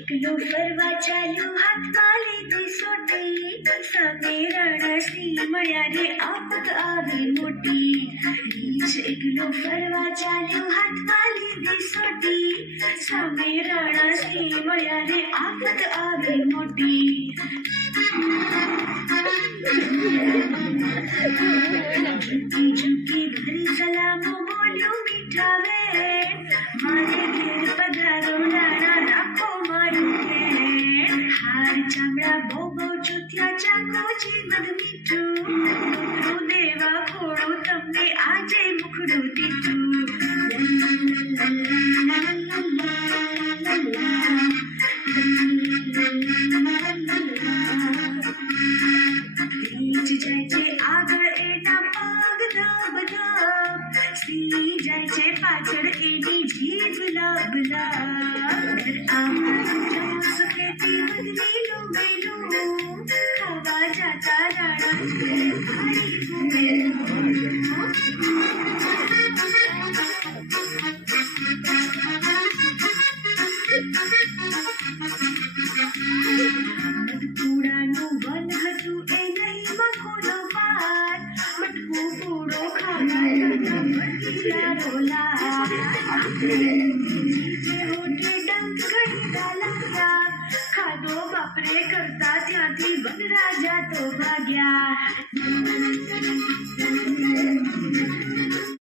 એકલો ફરવા ચાલ્યો હાથમાં લીધી સોટી સામે રણસી મળ્યા રે આફત આવી મોટી રીંછ એકલો ફરવા ચાલ્યો હાથમાં લીધી સોટી સામે રણસી મળ્યા રે આફત આવી મોટી ઝૂકી ઝૂકી ભરી સલામો બોલ્યું મીઠા વેણ મારે ઘેર પધારો નાના રાખો મારું ફેણ હાર ચામડા બહુ બહુ ચૂથિયા ચાકો છે મધ મીઠું મુખડું દેવા ખોડું તમને આજે મુખડું દીઠું રીંછ જાય છે આગળ એના પગ ધબ ધબ સિંહ જાય છે પાછળ એની જીભ લબ લબ સફેદી બદલીલું બેલું ખાવા જાતા મધપુડાનું વન હતું એ નહીં મખોનો પાર મટકું પૂડો ખાવા ખાધો બાપરે કરતા ત્યાંથી વનરાજા તો ભાગ્યા